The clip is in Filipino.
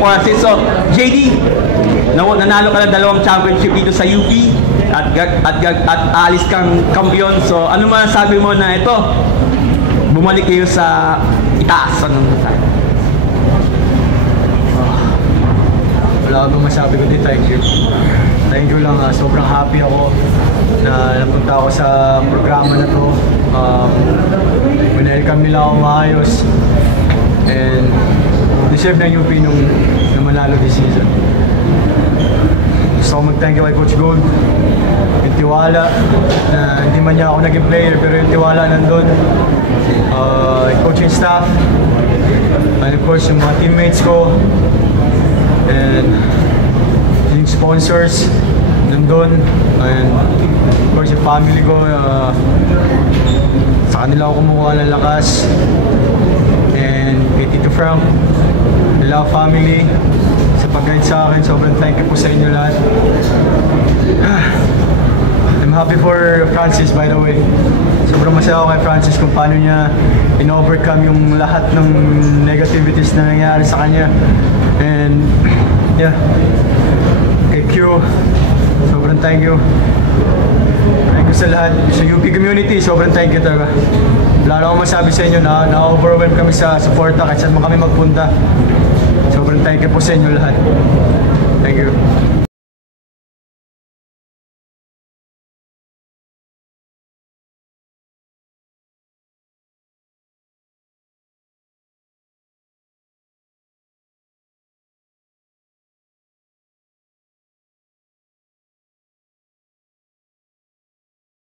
4 assists. So, JD, nanalo ka ng 2 championship dito sa UP at alis kang kampiyon. So, ano masasabi mo na ito? Bumalik kayo sa itaas. Ano masasabi? Wala akong masabi ko din, thank you. Thank you lang, sobrang happy ako na napunta ako sa programa na to. Winelcome nila ako maayos and deserve ng UP nung manalo this season. Gusto ko mag-thank you kay Coach Gold. Yung tiwala na hindi man niya ako naging player pero yung tiwala nandun. Coaching staff and of course yung mga teammates ko and yung sponsors nandun and of course yung family ko, sa kanila ako kumukuha ng lakas and kay Tito Frank, the Love family sa pag-guide sa akin. Sobrang thank you po sa inyo lahat. I'm happy for Francis, by the way. Sobrang masaya ako kay Francis kung paano niya in-overcome yung lahat ng negativities na nangyari sa kanya. And yeah, kay Q, sobrang thank you. Thank you sa lahat. Sa UP community, sobrang thank you talaga. Wala na akong masabi sa inyo na na-overwhelm kami sa suporta kahit saan mo kami magpunta. Sobrang thank you po sa inyo lahat. Thank you.